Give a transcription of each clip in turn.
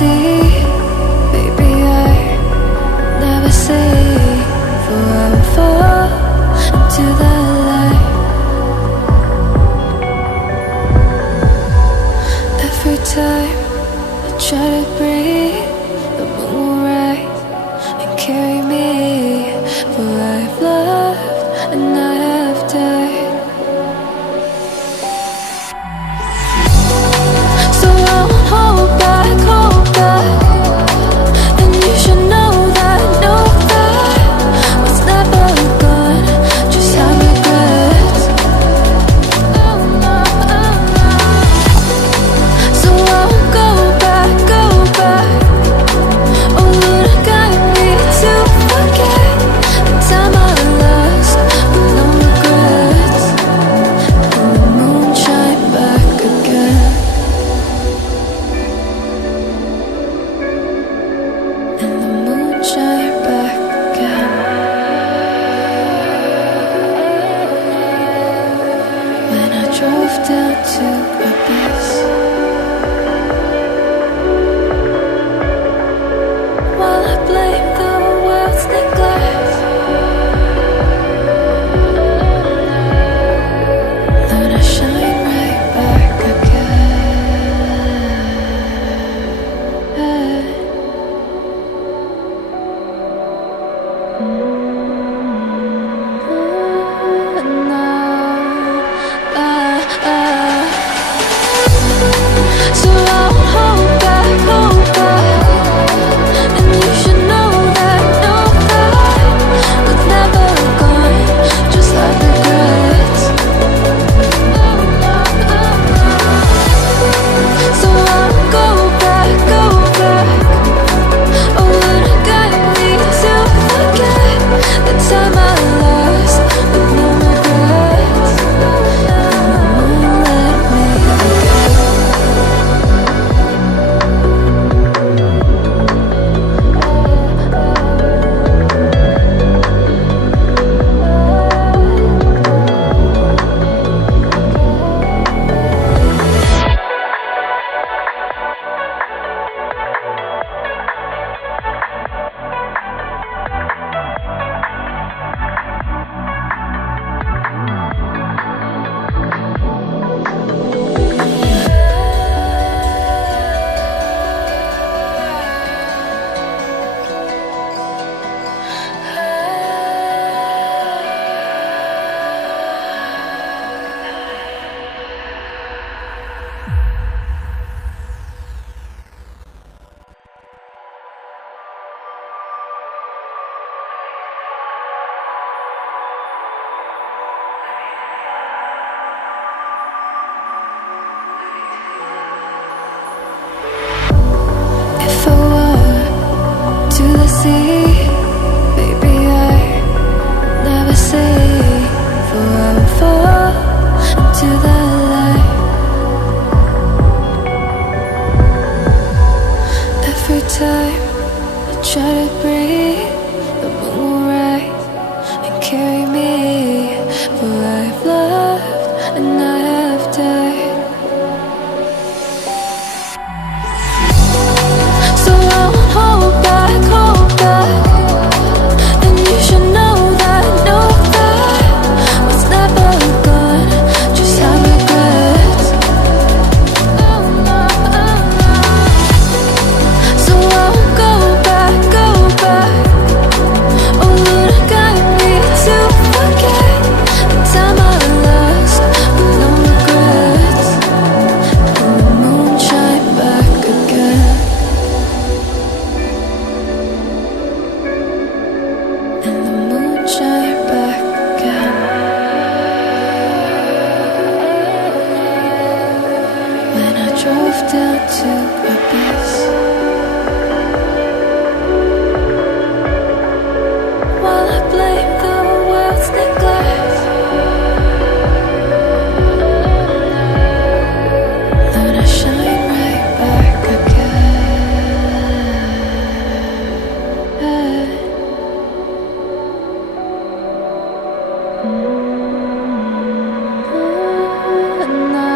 sea, baby, I never say, for I will fall into the light. Every time I try to breathe, the moon will rise and carry me, for I have loved and I have died. So I won't hold back, and you should know that no fight was never gone, just have regrets. So I won't go back, oh Lord, guide me to forget the time I lost with no regrets, and the moon shine back again. And the moon shine back again. When I drove down to Abyss, while I blame the world's neglect, then I shine right back again. So I won't hold back, and you should know that no fight was never gone, just like regrets. So I won't go back, oh Lord, guide me to forget the time I lost with no regrets, and the moon let me forget. If I were to the sea, baby, I never say, for I will fall into the light. Every time I try to breathe, the moon will rise and carry me, for I have loved and I have died. So I won't hold back, and you should know that no fight was never gone, just have regrets. So I won't go back, oh Lord, guide me to forget the time I lost with no regrets, and the moon shine back again. And the moon shine back again. When I drove down to Abyss, while I blame the world's neglect, then I shine right back again. Now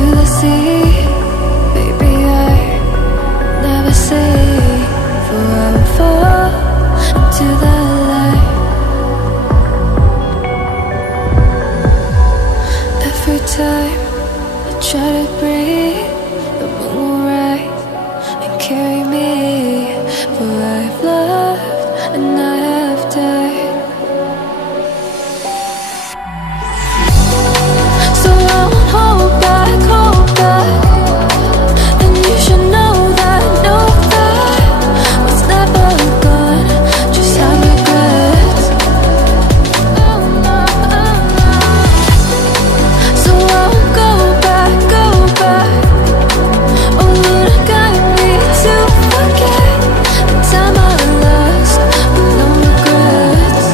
to the sea. Baby, I never say, for I will fall into the light. Every time I try to breathe, the moon will rise and carry me. For I've loved and I have died. So I won't hold back, hold back. And you should know that was never gone. Just have regrets. So I won't go back, go back. Oh Lord, guide me to forget the time I lost with no regrets.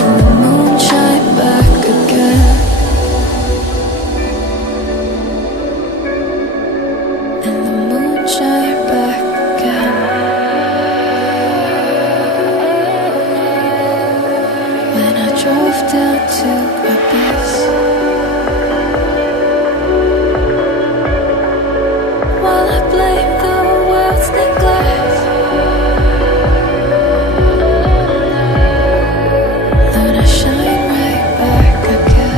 And the moon shine back again. And the moon shine back again. When I drove down to my base, while I blame the world's neglect, then I shine right back again.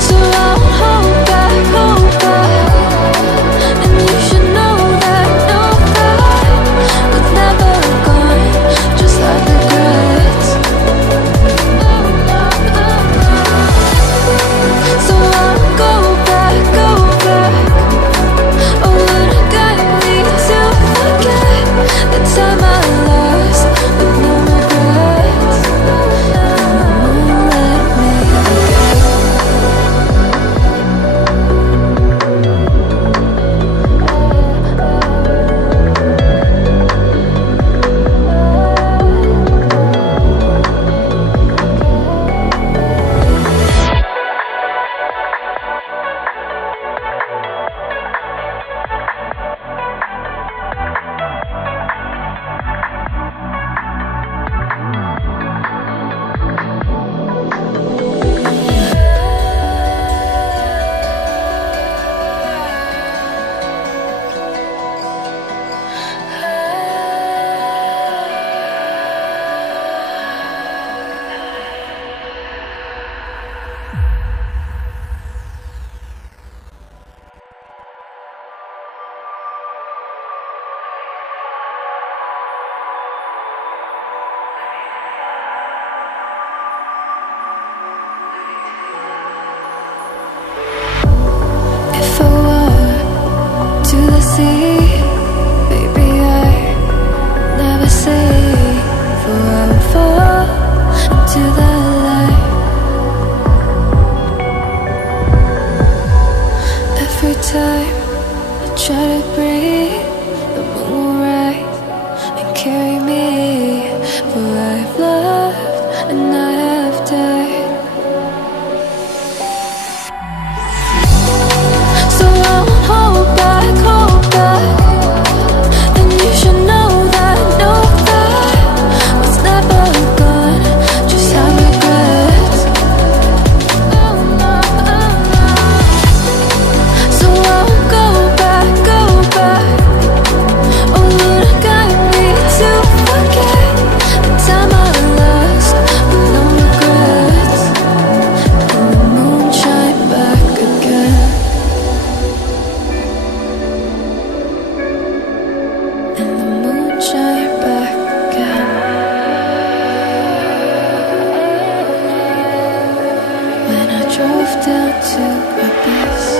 So I won't hold back, hold back. And you should know that was never gone. Just like regrets. So I won't go back, go back. Oh Lord, guide me to forget the time I lost with no regrets. And the moon let me forget. If I were to the sea, baby, I never say, for I will fall into the light. Every time I try to breathe, the moon will rise and carry me. For I've loved and I have died. So I won't hold back, hold back. And you should know that was never gone. Just have regrets. So I won't go back, go back. Oh Lord, guide me to forget the time I lost with no regrets. And the moon shine back again. And the moon shine back again. When I drove down to my base,